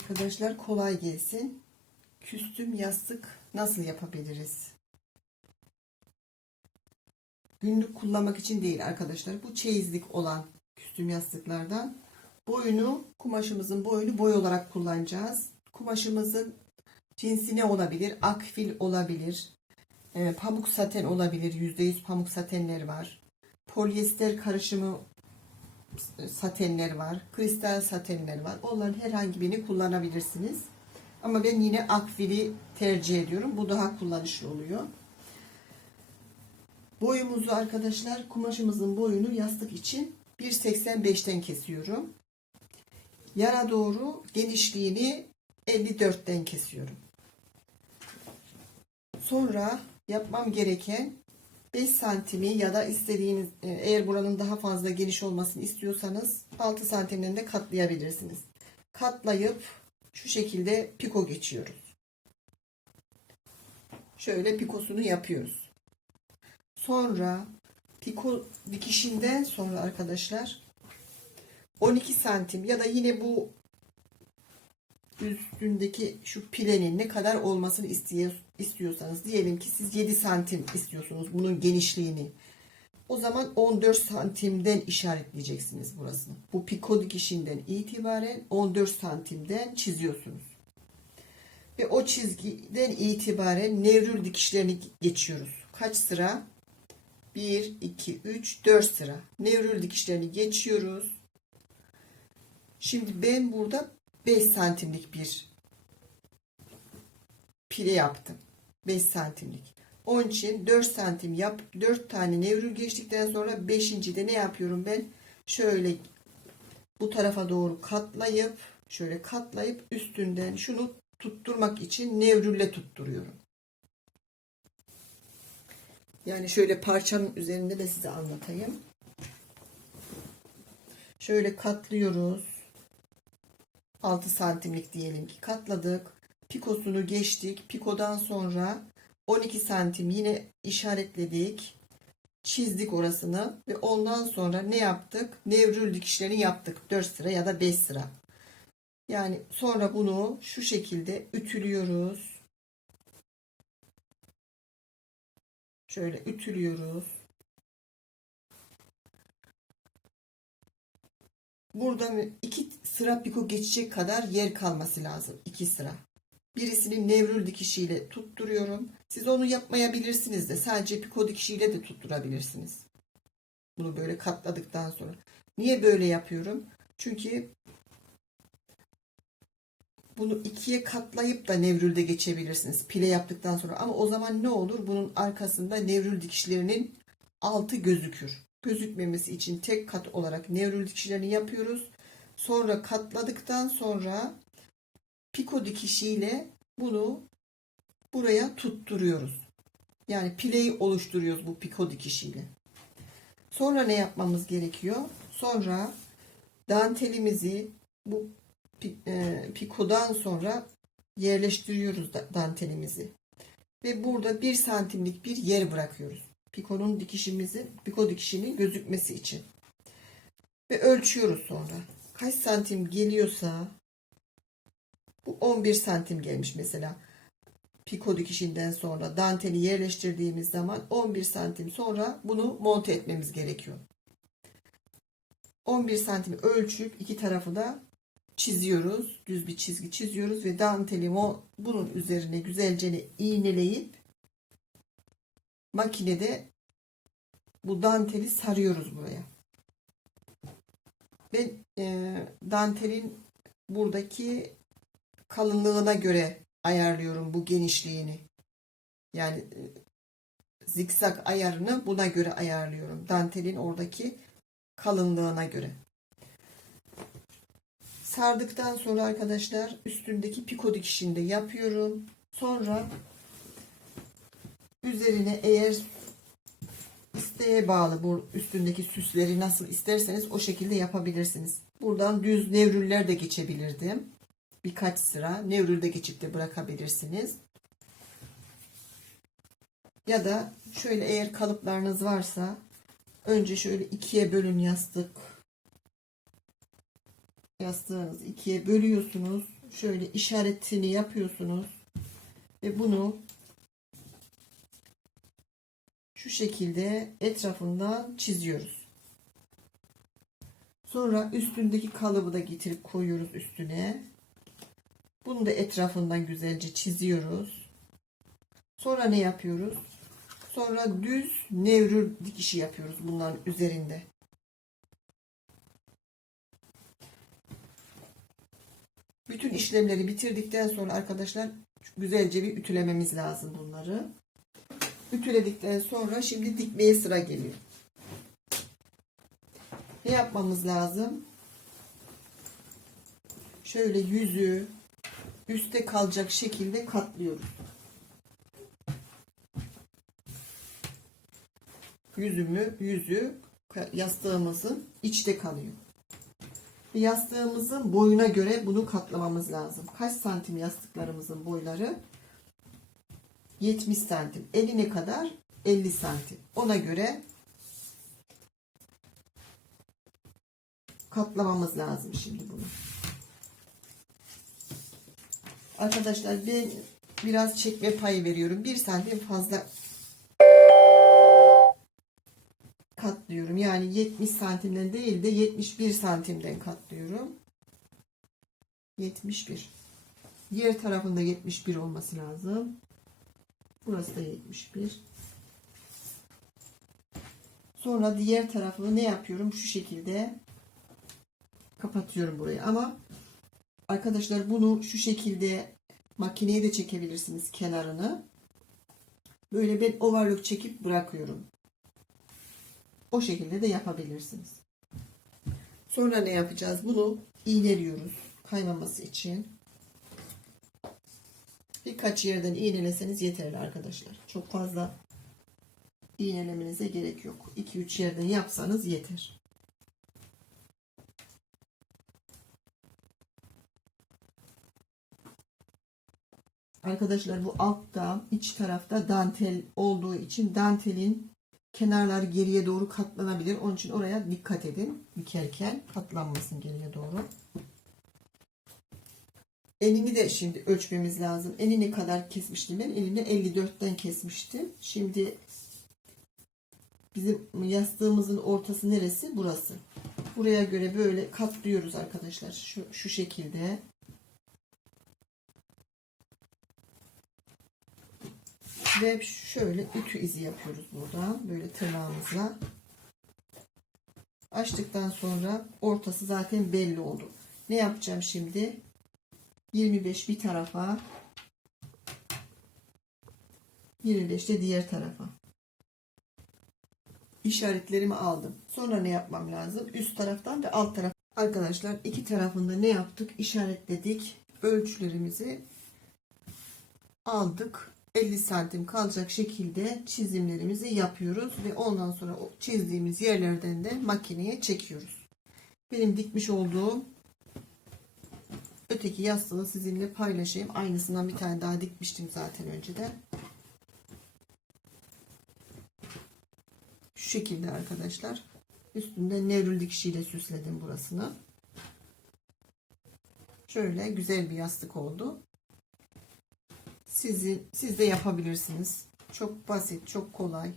Arkadaşlar kolay gelsin. Küstüm yastık nasıl yapabiliriz? Günlük kullanmak için değil arkadaşlar. Bu çeyizlik olan küstüm yastıklardan. Boyunu, kumaşımızın boyunu boy olarak kullanacağız. Kumaşımızın cinsi ne olabilir? Akfil olabilir. e, pamuk saten olabilir. %100 pamuk satenleri var. Polyester karışımı satenler var. Kristal satenler var. Onların herhangi birini kullanabilirsiniz. Ama ben yine akfili tercih ediyorum. Bu daha kullanışlı oluyor. Boyumuzu arkadaşlar kumaşımızın boyunu yastık için 1.85'ten kesiyorum. Yana doğru genişliğini 54'ten kesiyorum. Sonra yapmam gereken 5 santimi ya da istediğiniz e, eğer buranın daha fazla geniş olmasını istiyorsanız 6 santimden de katlayabilirsiniz. Katlayıp şu şekilde piko geçiyoruz. Şöyle pikosunu yapıyoruz. Sonra piko dikişinden sonra arkadaşlar 12 santim ya da yine bu üstündeki şu pilenin ne kadar olmasını istiyor, istiyorsanız diyelim ki siz 7 santim istiyorsunuz bunun genişliğini. O zaman 14 santimden işaretleyeceksiniz burasını. Bu piko dikişinden itibaren 14 santimden çiziyorsunuz. Ve o çizgiden itibaren nevrül dikişlerini geçiyoruz. Kaç sıra? 1, 2, 3, 4 sıra. Nevrül dikişlerini geçiyoruz. Şimdi ben burada 5 santimlik bir pile yaptım. 5 santimlik. Onun için 4 santim yap. 4 tane nevrül geçtikten sonra 5. de ne yapıyorum ben? Şöyle bu tarafa doğru katlayıp şöyle katlayıp üstünden şunu tutturmak için nevrülle tutturuyorum. Yani şöyle parçanın üzerinde de size anlatayım. Şöyle katlıyoruz. 6 santimlik diyelim ki katladık. Pikosunu geçtik. Pikodan sonra 12 santim yine işaretledik. Çizdik orasını ve ondan sonra ne yaptık? Nevrül dikişlerini yaptık. 4 sıra ya da 5 sıra. Yani sonra bunu şu şekilde ütülüyoruz. Şöyle ütülüyoruz. Burada iki sıra piko geçecek kadar yer kalması lazım. iki sıra. Birisini nevrül dikişiyle tutturuyorum. Siz onu yapmayabilirsiniz de sadece piko dikişiyle de tutturabilirsiniz. Bunu böyle katladıktan sonra. Niye böyle yapıyorum? Çünkü bunu ikiye katlayıp da nevrülde geçebilirsiniz. Pile yaptıktan sonra. Ama o zaman ne olur? Bunun arkasında nevrül dikişlerinin altı gözükür. Gözükmemesi için tek kat olarak nevrül dikişlerini yapıyoruz. Sonra katladıktan sonra piko dikişiyle bunu buraya tutturuyoruz. Yani pileyi oluşturuyoruz bu piko dikişiyle. Sonra ne yapmamız gerekiyor? Sonra dantelimizi bu e, pikodan sonra yerleştiriyoruz dantelimizi. Ve burada bir santimlik bir yer bırakıyoruz. Pikonun dikişimizi, piko dikişinin gözükmesi için. Ve ölçüyoruz sonra. Kaç santim geliyorsa bu 11 santim gelmiş mesela. Piko dikişinden sonra danteli yerleştirdiğimiz zaman 11 santim sonra bunu monte etmemiz gerekiyor. 11 santim ölçüp iki tarafı da çiziyoruz. Düz bir çizgi çiziyoruz ve dantelimi o bunun üzerine güzelce iğneleyip makinede bu danteli sarıyoruz buraya. Ben e, dantelin buradaki kalınlığına göre ayarlıyorum bu genişliğini. Yani e, zikzak ayarını buna göre ayarlıyorum. Dantelin oradaki kalınlığına göre. Sardıktan sonra arkadaşlar üstündeki piko dikişini de yapıyorum. Sonra üzerine eğer isteğe bağlı bu üstündeki süsleri nasıl isterseniz o şekilde yapabilirsiniz. Buradan düz nevrüller de geçebilirdim. Birkaç sıra nevrülde geçip de bırakabilirsiniz. Ya da şöyle eğer kalıplarınız varsa önce şöyle ikiye bölün yastık. Yastığınızı ikiye bölüyorsunuz. şöyle işaretini yapıyorsunuz ve bunu şu şekilde etrafından çiziyoruz. Sonra üstündeki kalıbı da getirip koyuyoruz üstüne. Bunu da etrafından güzelce çiziyoruz. Sonra ne yapıyoruz? Sonra düz nevrül dikişi yapıyoruz bunların üzerinde. Bütün işlemleri bitirdikten sonra arkadaşlar güzelce bir ütülememiz lazım bunları. Ütüledikten sonra şimdi dikmeye sıra geliyor. Ne yapmamız lazım? Şöyle yüzü üste kalacak şekilde katlıyoruz. Yüzümü, yüzü yastığımızın içte kalıyor. Yastığımızın boyuna göre bunu katlamamız lazım. Kaç santim yastıklarımızın boyları? 70 santim. Eline kadar 50 santim. Ona göre katlamamız lazım şimdi bunu. Arkadaşlar ben biraz çekme payı veriyorum. 1 santim fazla katlıyorum. Yani 70 santimden değil de 71 santimden katlıyorum. 71. Diğer tarafında 71 olması lazım. Burası da 71. Sonra diğer tarafını ne yapıyorum? Şu şekilde kapatıyorum burayı. Ama arkadaşlar bunu şu şekilde makineye de çekebilirsiniz kenarını. Böyle ben overlock çekip bırakıyorum. O şekilde de yapabilirsiniz. Sonra ne yapacağız? Bunu iğneliyoruz kaymaması için. Birkaç yerden iğneleseniz yeterli arkadaşlar. Çok fazla iğnelemenize gerek yok. 2-3 yerden yapsanız yeter. Arkadaşlar bu altta iç tarafta dantel olduğu için dantelin kenarlar geriye doğru katlanabilir. Onun için oraya dikkat edin. Dikerken katlanmasın geriye doğru. Enini de şimdi ölçmemiz lazım. Enini kadar kesmiştim ben. Enini 54'ten kesmiştim. Şimdi bizim yastığımızın ortası neresi? Burası. Buraya göre böyle katlıyoruz arkadaşlar. Şu, şu şekilde. Ve şöyle ütü izi yapıyoruz buradan. Böyle tırnağımızla. Açtıktan sonra ortası zaten belli oldu. Ne yapacağım şimdi? 25 bir tarafa 25 de diğer tarafa işaretlerimi aldım. Sonra ne yapmam lazım? Üst taraftan ve alt taraf. Arkadaşlar iki tarafında ne yaptık? İşaretledik. Ölçülerimizi aldık. 50 santim kalacak şekilde çizimlerimizi yapıyoruz ve ondan sonra çizdiğimiz yerlerden de makineye çekiyoruz. Benim dikmiş olduğum öteki yastığını sizinle paylaşayım. Aynısından bir tane daha dikmiştim zaten önceden. Şu şekilde arkadaşlar. Üstünde nevrül dikişiyle süsledim burasını. Şöyle güzel bir yastık oldu. Sizin, siz de yapabilirsiniz. Çok basit, çok kolay.